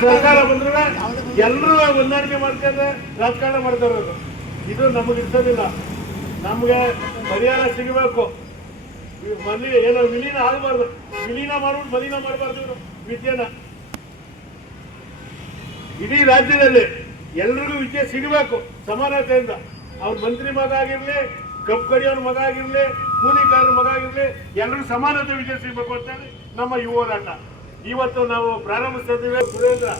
ಸರ್ಕಾರ ಬಂದ್ರೆ ಎಲ್ಲರೂ ಹೊಂದಾಣಿಕೆ ಮಾಡ್ಕೊಂಡ್ರೆ ರಾಜಕಾರಣ ಮಾಡ್ತಾ ಇದು ನಮಗೆ ಇರ್ತದಿಲ್ಲ ನಮ್ಗೆ ಪರಿಹಾರ ಸಿಗಬೇಕು. ಮಲ್ಲಿ ಏನೋ ವಿಲೀನ ಆಗಬಾರ್ದು. ವಿಲೀನ ಮಾಡ್ಬಿಟ್ಟು ಮಲೀನ ಮಾಡಬಾರ್ದು ಇವರು, ವಿದ್ಯೆನ. ಇಡೀ ರಾಜ್ಯದಲ್ಲಿ ಎಲ್ರಿಗೂ ವಿದ್ಯೆ ಸಿಗಬೇಕು ಸಮಾನತೆಯಿಂದ. ಅವ್ರ ಮಂತ್ರಿ ಮಗ ಆಗಿರ್ಲಿ ಕಬ್ಬು ಕಡಿಯೋರ್ ಮಗ ಆಗಿರ್ಲಿ ಕೂಲಿಕಾರರ ಮಗ ಆಗಿರ್ಲಿ, ಎಲ್ರಿಗೂ ಸಮಾನತೆ ವಿದ್ಯೆ ಸಿಗಬೇಕು ಅಂತೇಳಿ ನಮ್ಮ ಯುವ ಹೋರಾಟ ಇವತ್ತು ನಾವು ಪ್ರಾರಂಭಿಸ್ತಾ ಇದ್ದೀವಿ. ಸುರೇಂದ್ರ,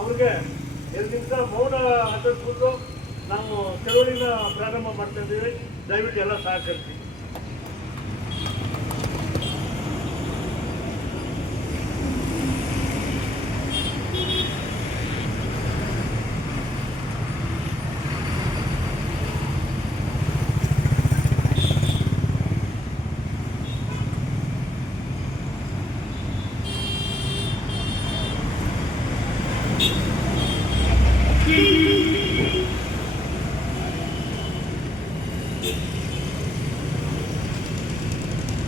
ಅವ್ರಿಗೆ ಎರಡು ದಿವಸ ಮೌನ ಆಚರಿಸ್ಬಿಟ್ಟು ನಾವು ಚಳವಳಿನ ಪ್ರಾರಂಭ ಮಾಡ್ತಾ ಇದ್ದೀವಿ. ದಯವಿಟ್ಟು ಎಲ್ಲ ಸಹಕರಿಸಿ.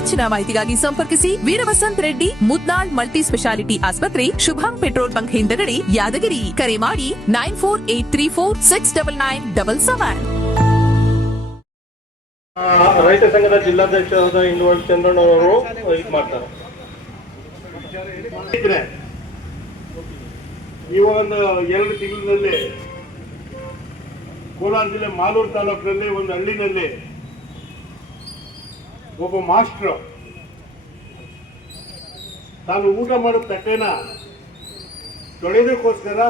ಹೆಚ್ಚಿನ ಮಾಹಿತಿಗಾಗಿ ಸಂಪರ್ಕಿಸಿ ವೀರವಸಂತ್ ರೆಡ್ಡಿ ಮುದ್ನಾಳ್ ಮಲ್ಟಿ ಸ್ಪೆಷಾಲಿಟಿ ಆಸ್ಪತ್ರೆ ಶುಭಂ ಪೆಟ್ರೋಲ್ ಬಂಕ್ ಹಿಂದಗಡೆ ಯಾದಗಿರಿ. ಕರೆ ಮಾಡಿ nine four eight three four six double nine double seven. ಆ, ರೈತ ಸಂಘದ ಜಿಲ್ಲಾಧ್ಯಕ್ಷರಾದ ಇಂಡುವಲ್ ಚಂದ್ರಣ್ಣವರು ಇದು ಮಾಡ್ತಾರೆ. ಈ ಒಂದು ಎರಡು ತಿಂಗಳಿನಲ್ಲಿ ಕೋಲಾರ ಜಿಲ್ಲೆ ಮಾಲೂರು ತಾಲೂಕಿನಲ್ಲಿ ಒಂದು ಹಳ್ಳಿನಲ್ಲಿ ಒಬ್ಬ ಮಾಸ್ಟ್ರು. ತಾನು ಊಟ ಮಾಡೋ ತಟ್ಟೆನ ತೊಳೆಯೋದಕ್ಕೋಸ್ಕರ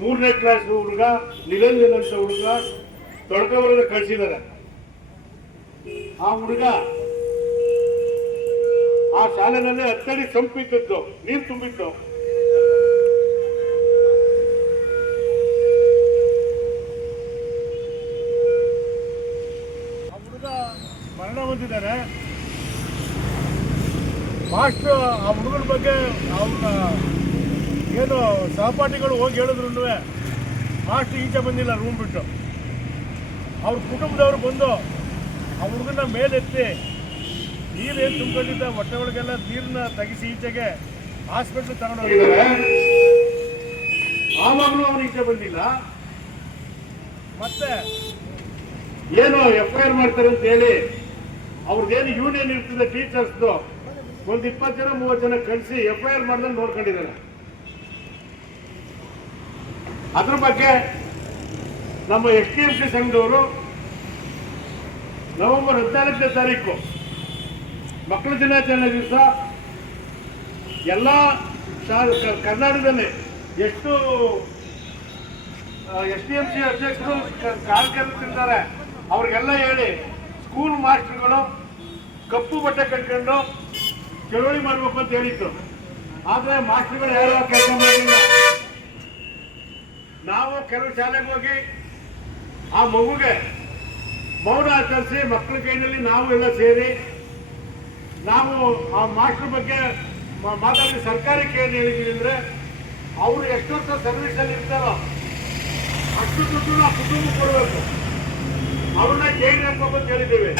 ಮೂರನೇ ಕ್ಲಾಸ್ ಹುಡುಗ ನಿರಂಜನ್ ಅಂತ ಹುಡುಗ ತೊಳ್ಕೊಬರೋದ ಕಳಿಸಿದ್ದಾರೆ. ಆ ಹುಡುಗ ಆ ಶಾಲೆನಲ್ಲಿ ಹತ್ತಡಿ ಸಂಪಿದ್ದದ್ದು ನೀರು ತುಂಬಿತ್ತು ಆ ಹುಡುಗ ಮರಣ ಹೊಂದಿದ್ದಾರೆ ಮಾಸ್ಟರ್ ಆ ಹುಡುಗನ ಬಗ್ಗೆ ಅವ್ರನ್ನ ಏನು ಸಹಪಾಠಿಗಳು ಹೋಗಿ ಹೇಳಿದ್ರು ಮಾಸ್ಟರ್ ಈಚೆ ಬಂದಿಲ್ಲ ರೂಮ್ ಬಿಟ್ಟು. ಅವ್ರ ಕುಟುಂಬದವ್ರು ಬಂದು ಆ ಹುಡುಗನ ಮೇಲೆತ್ತಿ ನೀರೇನು ತುಂಬಿಕೊಂಡಿದ್ದ ಹೊಟ್ಟೆ ಒಳಗೆಲ್ಲ ನೀರನ್ನ ತೆಗಿಸಿ ಈಚೆಗೆ ಹಾಸ್ಪಿಟ್ಲ್ ತಗೊಂಡು ಹೋಗಿದ್ದಾರೆ. ಆವಾಗಲೂ ಅವನು ಈಚೆ ಬಂದಿಲ್ಲ. ಮತ್ತೆ ಏನು ಎಫ್ ಐ ಆರ್ ಮಾಡ್ತಾರೆ ಅಂತ ಹೇಳಿ ಅವ್ರದ್ದೇನು ಯೂನಿಯನ್ ಇರ್ತದೆ ಟೀಚರ್ಸ್ದು ಒಂದು ಇಪ್ಪತ್ತು ಜನ, ಮೂವತ್ತು ಜನ ಕಳಿಸಿ ಎಫ್ ಐ ಆರ್ ಮಾಡ್ದಂಗೆ ನೋಡ್ಕೊಂಡಿದ್ದಾರೆ. ಅದ್ರ ಬಗ್ಗೆ ನಮ್ಮ ಎಸ್ ಟಿ ಎಂ ಸಿ ಸಂಘದವರು ನವೆಂಬರ್ ಹದಿನಾಲ್ಕನೇ ತಾರೀಕು, ಮಕ್ಕಳ ದಿನಾಚರಣೆ ದಿವಸ ಎಲ್ಲ ಕರ್ನಾಟಕದಲ್ಲಿ ಎಷ್ಟು ಎಸ್ ಟಿ ಎಂ ಸಿ ಅಧ್ಯಕ್ಷರು, ಕ- ಕಾರ್ಯಕರ್ತರಿದ್ದಾರೆ, ಅವ್ರಿಗೆಲ್ಲ ಹೇಳಿ ಸ್ಕೂಲ್ ಮಾಸ್ಟರ್ಗಳು ಕಪ್ಪು ಬಟ್ಟೆ ಕಟ್ಕೊಂಡು ಚಳವಳಿ ಮಾಡ್ಬೇಕು ಅಂತ ಹೇಳಿತ್ತು ಆದ್ರೆ ಮಾಸ್ಟರ್ಗಳು ಯಾರು ಕೆಲಸ ಮಾಡಲಿಲ್ಲ ನಾವು ಕೆಲವು ಶಾಲೆಗೆ ಹೋಗಿ ಆ ಮಗುಗೆ ಮೌನ ಆಚರಿಸಿ ಮಕ್ಕಳ ಕೈನಲ್ಲಿ ನಾವು ಎಲ್ಲ ಸೇರಿ ನಾವು ಆ ಮಾಸ್ಟರ್ ಬಗ್ಗೆ ಮಾತಾಡಿ ಸರ್ಕಾರಕ್ಕೆ ಏನು ಹೇಳಿದೀವಿ ಅಂದರೆ ಅವರು ಎಷ್ಟು ವರ್ಷ ಸರ್ವಿಸ್ ಅಲ್ಲಿ ಇರ್ತಾರೋ ಅಷ್ಟು ದುಡ್ಡು ನಾವು ಕುಟುಂಬ ಕೊಡಬೇಕು. ಅವ್ರನ್ನ ಜೈಲ್ ಹಾಕೋಬೇಕು ಅಂತ ಹೇಳಿದ್ದೀವಿ.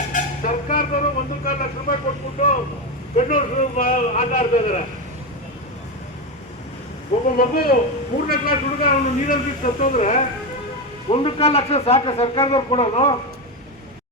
ಸರ್ಕಾರದವರು ಒಂದು ಕಾಲು ಲಕ್ಷ ರೂಪಾಯಿ ಕೊಟ್ಬಿಟ್ಟು ಕಣ್ಣೂರು ಆಟ ಇದಾರೆ ಒಬ್ಬ ಮಗು ಮೂರನೇ ಕ್ಲಾಸ್ ಹುಡುಗ, ಅವನು ನೀರಲ್ಲಿ ಸತ್ತೋದ್ರೆ ಒಂದು ಕಾಲು ಲಕ್ಷ ಸಾಕ ಸರ್ಕಾರದವ್ರು ಕೊಡೋದು.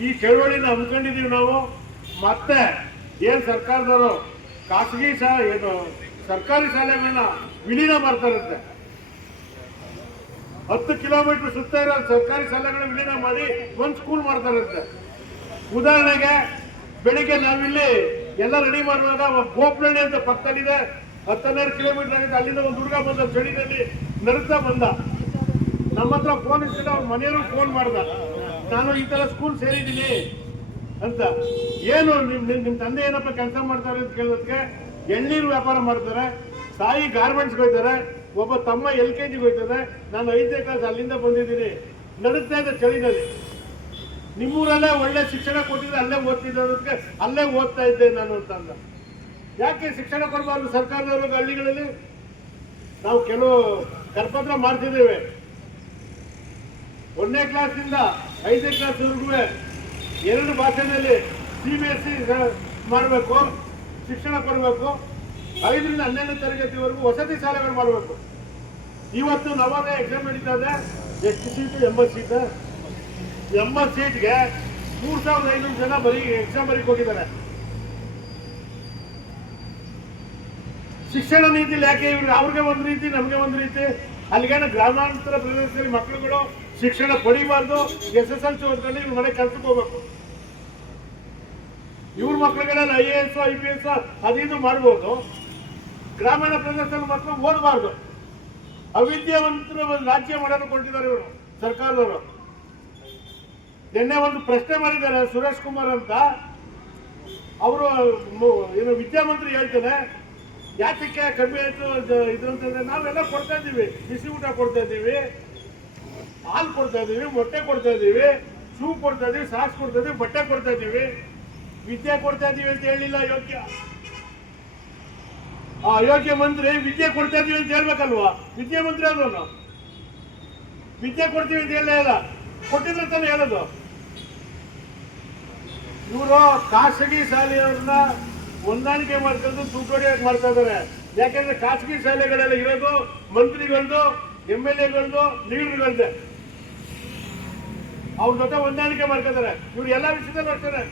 ಈ ಚಳುವಳಿನ ಹಮ್ಮಿಕೊಂಡಿದೀವಿ ನಾವು. ಮತ್ತೆ ಏನ್ ಸರ್ಕಾರದವರು ಖಾಸಗಿ ಶಾ, ಏನು ಸರ್ಕಾರಿ ಶಾಲೆಗಳನ್ನ ವಿಲೀನ ಮಾಡ್ತಾರಂತೆ. ಹತ್ತು ಕಿಲೋಮೀಟರ್ ಸುತ್ತ ಇರೋ ಸರ್ಕಾರಿ ಶಾಲೆಗಳ ವಿಲೀನ ಮಾಡಿ ಒಂದು ಸ್ಕೂಲ್ ಮಾಡ್ತಾರಂತೆ. ಉದಾಹರಣೆಗೆ ಬೆಳಿಗ್ಗೆ ನಾವಿಲ್ಲಿ ಎಲ್ಲ ರೆಡಿ ಮಾಡುವಾಗ ಗೋಪನಹಳ್ಳಿ ಅಂತ ಪಕ್ಕದಲ್ಲಿದೆ. ಹತ್ತನ್ನೆರಡು ಕಿಲೋಮೀಟರ್ ಆಗಿದೆ ಅಲ್ಲಿಂದ ಒಂದು ಹುಡುಗ ಬಂದ, ಚಳಿನಲ್ಲಿ ನಡುತ್ತಾ ಬಂದ. ನಮ್ಮ ಹತ್ರ ಫೋನ್ ಇಟ್ಟಿಲ್ಲ ಅವ್ರ ಮನೆಯವರು ಫೋನ್ ಮಾಡ್ದ. ನಾನು ಈ ತರ ಸ್ಕೂಲ್ ಸೇರಿದ್ದೀನಿ ಅಂತ. ಏನು ನಿಮ್ ನಿಮ್ ತಂದೆ ಏನಪ್ಪ ಕೆಲಸ ಮಾಡ್ತಾರೆ ಅಂತ ಕೇಳೋದಕ್ಕೆ ಎಳ್ನೀರು ವ್ಯಾಪಾರ ಮಾಡ್ತಾರೆ, ತಾಯಿ ಗಾರ್ಮೆಂಟ್ಸ್ ಹೋಯ್ತಾರೆ ಒಬ್ಬ ತಮ್ಮ ಎಲ್ ಕೆ ಜಿಗೆ ಹೋಯ್ತಾರೆ ನಾನು ಐದನೇ ಕ್ಲಾಸ್ ಅಲ್ಲಿಂದ ಬಂದಿದ್ದೀನಿ. ನಡುತ್ತಾ ಇದೆ ಚಳಿನಲ್ಲಿ. ನಿಮ್ಮೂರಲ್ಲೇ ಒಳ್ಳೆ ಶಿಕ್ಷಣ ಕೊಟ್ಟಿದ್ರೆ ಅಲ್ಲೇ ಓದ್ತಿದ್ದೆ ಅಲ್ಲೇ ಓದ್ತಾ ಇದ್ದೆ ನಾನು ಅಂತ ಅಂದ. ಯಾಕೆ ಶಿಕ್ಷಣ ಕೊಡಬಾರ್ದು ಸರ್ಕಾರದವ್ರಿಗೆ ಹಳ್ಳಿಗಳಲ್ಲಿ? ನಾವು ಕೆಲವು ಕರ್ಪತ್ರ ಮಾಡ್ತಿದ್ದೇವೆ. ಒಂದನೇ ಕ್ಲಾಸಿಂದ ಐದನೇ ಕ್ಲಾಸ್ ಎರಡು ಭಾಷೆಯಲ್ಲಿ ಸಿ ಬಿ ಎಸ್ ಸಿ ಮಾಡಬೇಕು, ಶಿಕ್ಷಣ ಕೊಡಬೇಕು, ಐದರಿಂದ ಹನ್ನೆರಡನೇ ತರಗತಿವರೆಗೂ ವಸತಿ ಶಾಲೆಗಳು ಮಾಡಬೇಕು. ಇವತ್ತು ನವೋದಯ ಎಕ್ಸಾಮ್ ನಡೀತಾ ಇದೆ ಎಷ್ಟು ಸೀಟು ಎಂಬತ್ತು ಸೀಟ್ ಎಂಬತ್ತು ಸೀಟ್ಗೆ ಮೂರು ಸಾವಿರದ ಐನೂರು ಜನ ಬರೀ ಎಕ್ಸಾಮ್ ಬರೀಕ್ ಹೋಗಿದ್ದಾರೆ ಶಿಕ್ಷಣ ನೀತಿಲಿ ಯಾಕೆ ಇವ್ರಿಗೆ ಅವ್ರಿಗೆ ಒಂದು ರೀತಿ, ನಮಗೆ ಒಂದು ರೀತಿ. ಅಲ್ಲಿಗೇನು ಗ್ರಾಮಾಂತರ ಪ್ರದೇಶದಲ್ಲಿ ಮಕ್ಕಳುಗಳು ಶಿಕ್ಷಣ ಪಡಿಬಾರ್ದು ಎಸ್ ಎಸ್ ಎಲ್ ಸಿ ಓದ್ಕೊಂಡು ಇವ್ರ ಮನೆ ಕೆಲ್ಸಕ್ಕೆ ಹೋಗ್ಬೇಕು. ಇವ್ರ ಮಕ್ಕಳುಗಳೆಲ್ಲ I A S, I P S, ಅದಿದು ಮಾಡ್ಬೋದು. ಗ್ರಾಮೀಣ ಪ್ರದೇಶದಲ್ಲಿ ಮಕ್ಕಳು ಓದಬಾರ್ದು. ಅವಿದ್ಯಾವಂತರ ಒಂದು ರಾಜ್ಯ ಮಾಡಲು ಕೊಟ್ಟಿದ್ದಾರೆ ಇವರು, ಸರ್ಕಾರದವರು. ನಿನ್ನೆ ಒಂದು ಪ್ರಶ್ನೆ ಮಾಡಿದ್ದಾರೆ ಸುರೇಶ್ ಕುಮಾರ್ ಅಂತ. ಅವರು ಏನು ವಿದ್ಯಾಮಂತ್ರಿ ಹೇಳ್ತಾನೆ ಯಾತಕ್ಕೆ ಕಮ್ಮಿ ಆಯ್ತು? ಇದು- ಅಂತಂದ್ರೆ ನಾವೆಲ್ಲ ಕೊಡ್ತಾ ಇದ್ದೀವಿ. ಬಿಸಿ ಊಟ ಕೊಡ್ತಾ ಇದ್ದೀವಿ. ಹಾಲು ಕೊಡ್ತಾ ಇದ್ದೀವಿ, ಮೊಟ್ಟೆ ಕೊಡ್ತಾ ಇದ್ದೀವಿ, ಶೂ ಕೊಡ್ತಾ ಇದ್ದೀವಿ, ಸಾಕ್ಸ್ ಕೊಡ್ತಾ ಇದ್ದೀವಿ, ಬಟ್ಟೆ ಕೊಡ್ತಾ ಇದ್ದೀವಿ. ವಿದ್ಯೆ ಕೊಡ್ತಾ ಇದ್ದೀವಿ ಅಂತ ಹೇಳಿಲ್ಲ ಯೋಗ್ಯ ಆ ಅಯೋಗ್ಯ ಮಂತ್ರಿ ವಿದ್ಯೆ ಕೊಡ್ತಾ ಇದೀವಿ ಅಂತ ಹೇಳ್ಬೇಕಲ್ವಾ? ವಿದ್ಯೆ ಮಂತ್ರಿ ನಾವು? ವಿದ್ಯೆ ಕೊಡ್ತೀವಿ ಅಂತ ಹೇಳಲೇ ಇಲ್ಲ ಕೊಟ್ಟಿದ್ರೆ ತಾನೇ ಹೇಳೋದು. ಇವರು ಖಾಸಗಿ ಶಾಲೆಯವ್ರನ್ನ ಹೊಂದಾಣಿಕೆ ಮಾಡ್ಕೊಂಡು ಹೊಡಿಯಕ್ಕೆ ಮಾಡ್ತಾ ಇದ್ದಾರೆ. ಯಾಕಂದ್ರೆ ಖಾಸಗಿ ಶಾಲೆಗಳೆಲ್ಲ ಇರೋದು ಮಂತ್ರಿಗಳದು ಎಂ ಎಲ್ ಎಗಳದು ಲೀಡರ್ಗಳದ್ದೆ. ಅವ್ರ ಜೊತೆ ಹೊಂದಾಣಿಕೆ ಮಾಡ್ಕೊತಾರೆ. ಇವ್ರು ಎಲ್ಲ ವಿಷಯದಲ್ಲಿ ಅಷ್ಟೇ